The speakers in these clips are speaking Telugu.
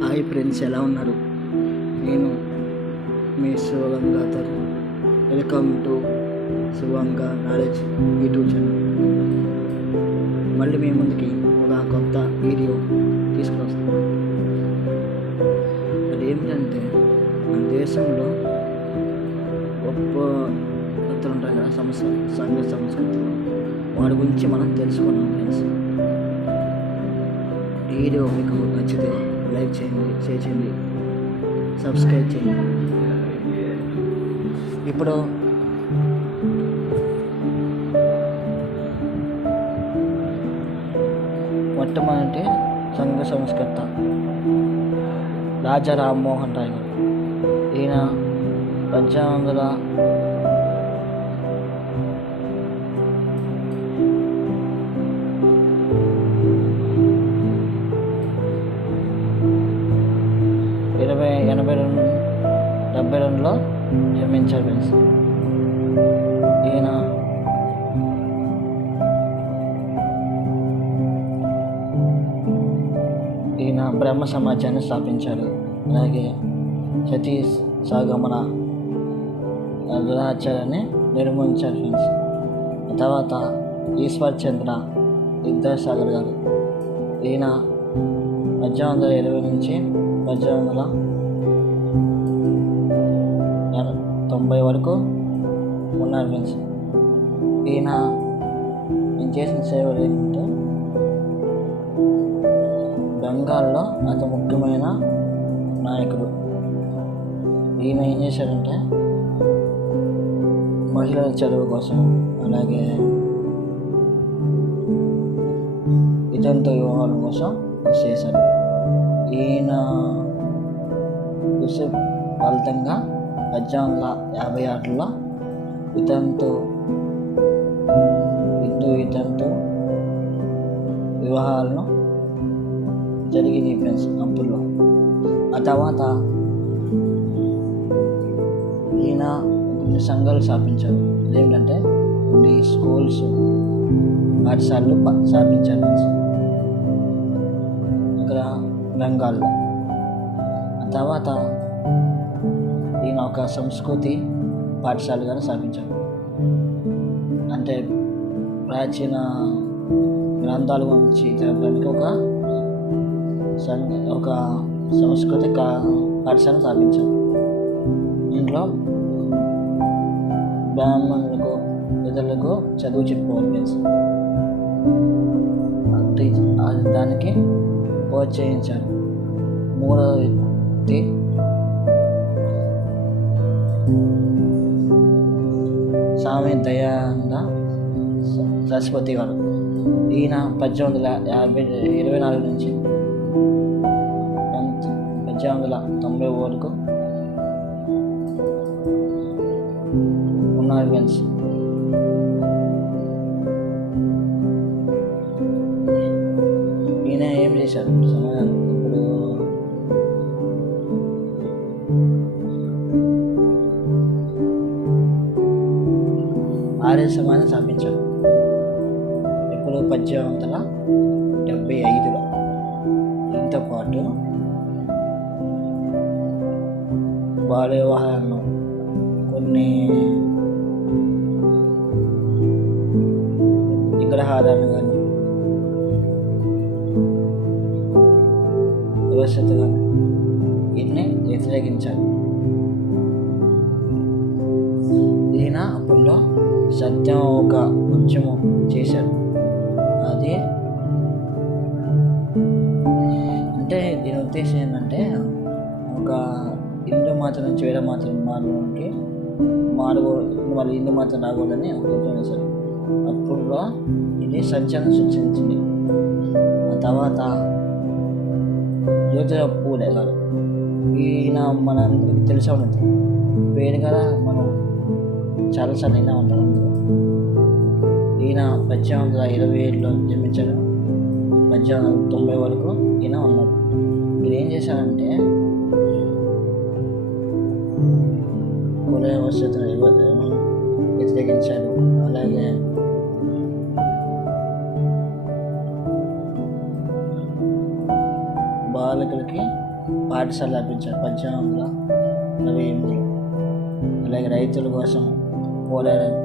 హాయ్ ఫ్రెండ్స్, ఎలా ఉన్నారు? నేను మీ Shivagangadhar. Welcome to Shivaganga knowledge YouTube channel. మళ్ళీ మీ ముందుకి ఒక కొత్త వీడియో తీసుకువస్తాను. అది ఏమిటంటే, మన దేశంలో గొప్ప వ్యక్తులు ఉంటాయి కదా, సంఘ సంస్కృతిలో వాడి గురించి మనం తెలుసుకున్నాం ఫ్రెండ్స్. ఈ వీడియో మీకు నచ్చితే లైక్ చేయండి, షేర్ చేయండి, సబ్స్క్రైబ్ చేయండి. ఇప్పుడు మొట్టమొదటి సంఘ సంస్కర్త రాజా రామ్మోహన్ రాయ్ గారు. ఈయన 1872 జన్మించారు ఫ్రెండ్స్. ఈయన బ్రహ్మ సమాజాన్ని స్థాపించారు. అలాగే సతీ సాగమన దురాచారాన్ని నిర్మూలించారు ఫ్రెండ్స్. తర్వాత ఈశ్వర్ చంద్ర విద్యాసాగర్ గారు. ఈయన 1820 నుంచి 1890 వరకు ఉన్నారు ఫ్రెండ్స్. ఈయన చేసిన సేవలు ఏంటంటే, బెంగాల్లో అతి ముఖ్యమైన నాయకుడు. ఈయన ఏం చేశారంటే, మహిళల చదువు కోసం, అలాగే వితంతు వివాహాల కోసం కృషి చేశారు. ఈయన కృషి ఫలితంగా 1856లో హిందూ వితంతు వివాహాలను జరిగినాయి ఫ్రెండ్స్ కంపుల్లో. ఆ తర్వాత ఈయన కొన్ని సంఘాలు స్థాపించారు. అదేంటంటే, కొన్ని స్కూల్స్, పాఠశాలలు స్థాపించారు ఫ్రెండ్స్ ఇక్కడ బెంగాల్లో. ఆ తర్వాత ఈయన ఒక సంస్కృతి పాఠశాలగా స్థాపించారు. అంటే ప్రాచీన గ్రంథాల గురించి తెలపడానికి ఒక సంస్కృతి పాఠశాల స్థాపించారు. ఇంట్లో బ్రాహ్మణులకు, ఇతరులకు చదువు చెప్పుకోవాలి ఫ్రెండ్స్. దానికి ప్రోత్సహించారు. మూడవ వ్యక్తి స్వామి దయానంద సరస్వతి గారు. ఈయన 1824 నుంచి 1890 వరకు ఉన్నారు ఫ్రెండ్స్. ఈయన ఏం చేశారు సమాజానికి? ఇప్పుడు ఆర్య సమాజం స్థాపించారు. ఇప్పుడు 1875లో. దీంతో పాటు బాల్య వివాహాలను, కొన్ని విగ్రహాలను కానీ, వ్యవస్థలు కానీ వీటిని వ్యతిరేకించారు. ఈయన అప్పట్లో సత్యం ఒక ఉద్యమం చేశారు. అది అంటే దీని ఉద్దేశం ఏంటంటే, ఒక హిందూ మాత్రం నుంచి వేరే మాత్రం మళ్ళీ హిందూ మాత్రం రాకూడదని ఒక ఉద్యమం చేశారు. అప్పుడు ఇది సంచలనం సృష్టించింది. ఆ తర్వాత జ్యోతిరావు పూలే గారు. ఈయన మనందరికీ తెలిసే ఉన్నది పేరు కదా, మనం చాలాసార్లు అయినా ఉంటారు. ఈయన 1827లో జన్మించారు. 1890 వరకు ఈయన ఉన్నారు. ఈయన ఏం చేశారంటే, కుల వ్యవస్థను వ్యతిరేకించారు. అలాగే బాలికలకి పాఠశాల స్థాపించారు 1848. అలాగే రైతుల కోసం పోరాడారు.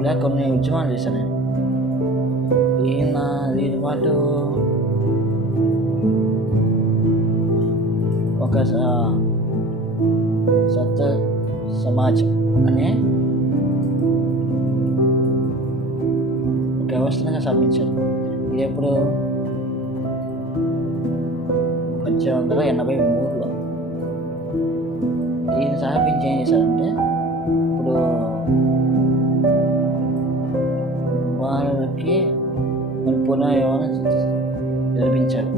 ఇలా కొన్ని ఉద్యమాలు చేశాను నేను. దీని పాటు ఒక సత్య సమాజ్ అనే వ్యవస్థగా స్థాపించారు. ఇది ఎప్పుడు 1883లో. దీన్ని స్థాపించి ఏం చేశారంటే ఇప్పుడు వాళ్ళకి పునర్యవన నిర్మించారు.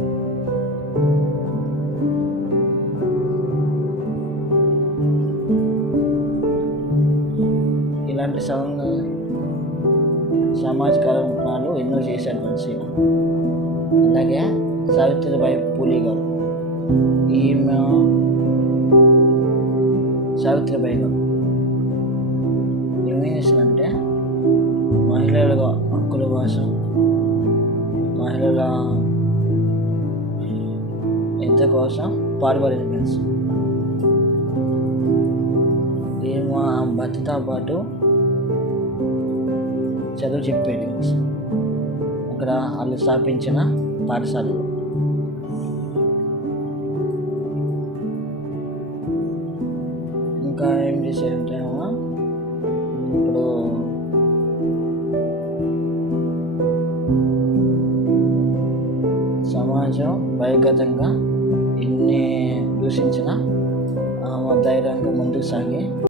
ఇలాంటి సమాజ కార్యక్రమాలు ఎన్నో చేశారు మనిషి. అలాగే సావిత్రిబాయి పూలే గారు, ఈమె సావిత్రిబాయి గారు ఏమేం చేసిందంటే మహిళల హక్కుల కోసం, మహిళల విద్య కోసం పాటుపడిన ఫ్రెండ్స్. ఈమె భర్తతో పాటు చదువు చెప్పేది అక్కడ వాళ్ళు స్థాపించిన పాఠశాలలో. ఇంకా ఏం చేశారంటే ఇప్పుడు సమాజం బహిర్గతంగా ఎన్ని దూషించినా ధైర్యంగా ముందుకు సాగి